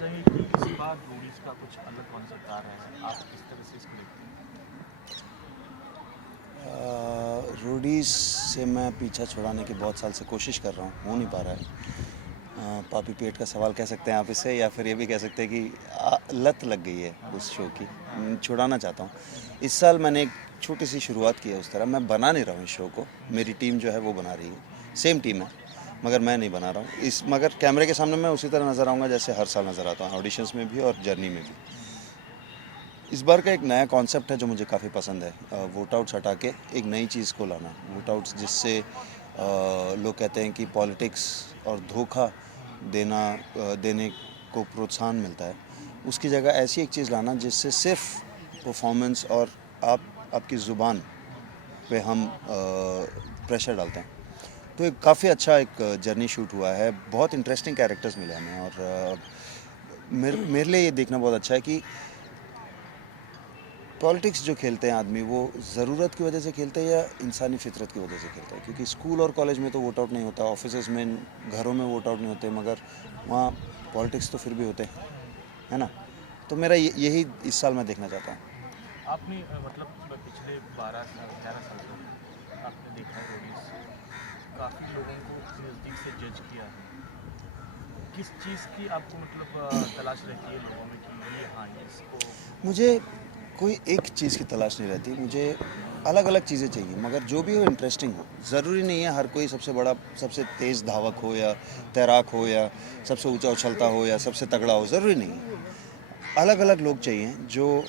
चाहेंगे कि इस बार रोडीज का कुछ अलग कॉन्सेप्ट आ रहा है, आप किस तरह से इसको देखते हैं? रोडीज से मैं पीछा छुड़ाने की बहुत साल से कोशिश कर रहा हूँ, हो नहीं पा रहा है। पापी पेट का सवाल कह सकते हैं आप इसे, या फिर ये भी कह सकते हैं कि लत लग गई है उस शो की। छुड़ाना चाहता हूँ। इस साल मैंने एक छोटी सी शुरुआत की है उस तरह। मैं बना नहीं रहा हूँ इस शो को, मेरी टीम जो है वो बना रही है, सेम टीम है, मगर मैं नहीं बना रहा हूँ मगर कैमरे के सामने मैं उसी तरह नज़र आऊँगा जैसे हर साल नज़र आता हूँ, ऑडिशंस में भी और जर्नी में भी। इस बार का एक नया कॉन्सेप्ट है जो मुझे काफ़ी पसंद है, वोट आउट्स हटा के एक नई चीज़ को लाना। वोट आउट्स जिससे लोग कहते हैं कि पॉलिटिक्स और धोखा देने को प्रोत्साहन मिलता है, उसकी जगह ऐसी एक चीज़ लाना जिससे सिर्फ परफॉर्मेंस और आपकी ज़ुबान पे हम प्रेशर डालते हैं। तो एक काफ़ी अच्छा एक जर्नी शूट हुआ है, बहुत इंटरेस्टिंग कैरेक्टर्स मिले हमें, और मेरे लिए ये देखना बहुत अच्छा है कि पॉलिटिक्स जो खेलते हैं आदमी वो ज़रूरत की वजह से खेलते हैं या इंसानी फितरत की वजह से खेलते हैं। क्योंकि स्कूल और कॉलेज में तो वोट आउट नहीं होता, ऑफिस में, घरों में वोट आउट नहीं होते, मगर वहाँ पॉलिटिक्स तो फिर भी होते हैं, है ना। तो मेरा यही इस साल मैं देखना चाहता हूँ। आपने मतलब पिछले 11 साल से आपने देखा है रोडीज से काफ़ी लोगों को नज़दीक से जज किया है। किस चीज़ की आपको मतलब तलाश रहती है लोगों में कि ये हाँ ये इसको मुझे कोई एक चीज़ की तलाश नहीं रहती, मुझे अलग अलग चीज़ें चाहिए, मगर जो भी हो इंटरेस्टिंग हो। ज़रूरी नहीं है हर कोई सबसे बड़ा, सबसे तेज़ धावक हो, या तैराक हो, या सबसे ऊंचा उछलता हो, या सबसे तगड़ा हो, ज़रूरी नहीं है। अलग अलग लोग चाहिए जो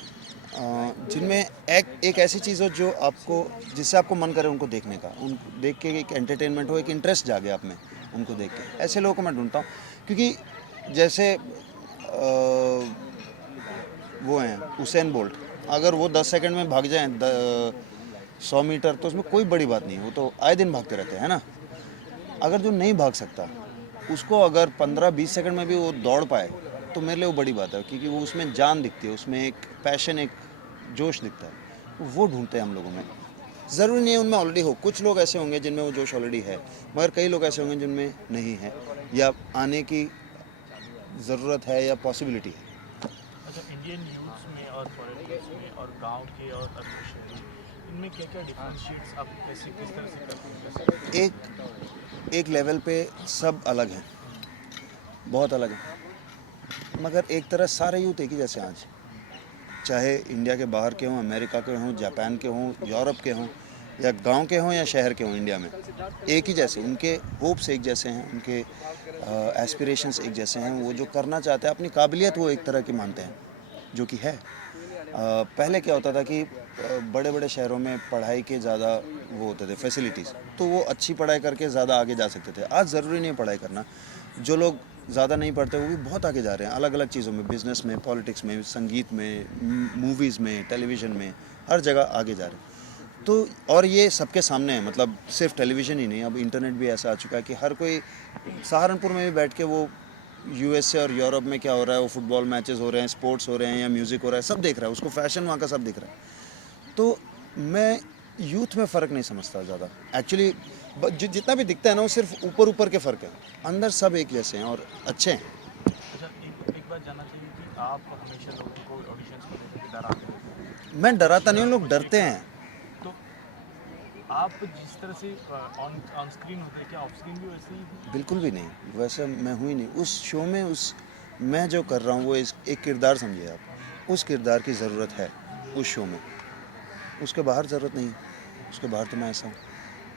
जिनमें एक ऐसी चीज़ हो जो आपको, जिससे आपको मन करे उनको देखने का, उन देख के एक एंटरटेनमेंट हो, एक इंटरेस्ट जागे आप में उनको देख के। ऐसे लोगों को मैं ढूंढता हूँ, क्योंकि जैसे वो हैं उसेन बोल्ट, अगर वो 10 सेकंड में भाग जाएं 100 मीटर, तो उसमें कोई बड़ी बात नहीं है, वो तो आए दिन भागते रहते हैं ना। अगर जो नहीं भाग सकता उसको अगर 15-20 सेकंड में भी वो दौड़ पाए तो मेरे लिए वो बड़ी बात है, क्योंकि वो उसमें जान दिखती है, उसमें एक पैशन, एक जोश दिखता है। तो वो ढूंढते हैं हम लोगों में। ज़रूरी नहीं है उनमें ऑलरेडी हो, कुछ लोग ऐसे होंगे जिनमें वो जोश ऑलरेडी है, मगर कई लोग ऐसे होंगे जिनमें नहीं है, या आने की ज़रूरत है या पॉसिबिलिटी है। अच्छा इंडियन यूथ्स में और पॉलिटिक्स में और गांव के और अर्बन शहरी इनमें क्या क्या डिफरेंशिएट्स आप कैसे किस तरह से करते हैं कैसे देखते हैं? एक एक लेवल पे सब अलग हैं, बहुत अलग हैं, मगर एक तरह सारे यूथ एक ही जैसे हैं आज। चाहे इंडिया के बाहर के हों, अमेरिका के हों, जापान के हों, यूरोप के हों, या गांव के हों या शहर के हों, इंडिया में एक ही जैसे, उनके होप्स एक जैसे हैं, उनके एस्पिरेशंस एक जैसे हैं। वो जो करना चाहते हैं, अपनी काबिलियत वो एक तरह की मानते हैं, जो कि है। पहले क्या होता था कि बड़े बड़े शहरों में पढ़ाई के ज़्यादा वो होते थे फैसिलिटीज़, तो वो अच्छी पढ़ाई करके ज़्यादा आगे जा सकते थे। आज ज़रूरी नहीं है पढ़ाई करना। जो लोग ज़्यादा नहीं पढ़ते वो भी बहुत आगे जा रहे हैं, अलग अलग चीज़ों में, बिज़नेस में, पॉलिटिक्स में, संगीत में, मूवीज़ में, टेलीविज़न में, हर जगह आगे जा रहे हैं। तो और ये सबके सामने है, मतलब सिर्फ टेलीविज़न ही नहीं, अब इंटरनेट भी ऐसा आ चुका है कि हर कोई सहारनपुर में भी बैठ के वो यूएसए और यूरोप में क्या हो रहा है, वो फुटबॉल मैचेस हो रहे हैं, स्पोर्ट्स हो रहे हैं, या म्यूज़िक हो रहा है, सब देख रहा है, उसको फैशन वहाँ का सब दिख रहा है। तो मैं यूथ में फ़र्क नहीं समझता ज़्यादा एक्चुअली। जितना भी दिखता है ना वो सिर्फ ऊपर ऊपर के फ़र्क है, अंदर सब एक जैसे हैं और अच्छे हैं। अच्छा एक बात जानना चाहिए कि आप हमेशा लोगों को ऑडिशंस को लेकर के डराते रहते हैं मैं कुछ डराता नहीं हूँ, लोग कुछ एक डरते हैं। तो आप जिस तरह से ऑन ऑन स्क्रीन होते हैं क्या ऑफ स्क्रीन भी वैसे ही हैं? बिल्कुल भी नहीं, वैसे मैं हूँ ही नहीं उस शो में। मैं जो कर रहा हूँ वो एक किरदार समझिए आप, उस किरदार की ज़रूरत है उस शो में, उसके बाहर ज़रूरत नहीं, उसके बाहर तो मैं ऐसा हूँ।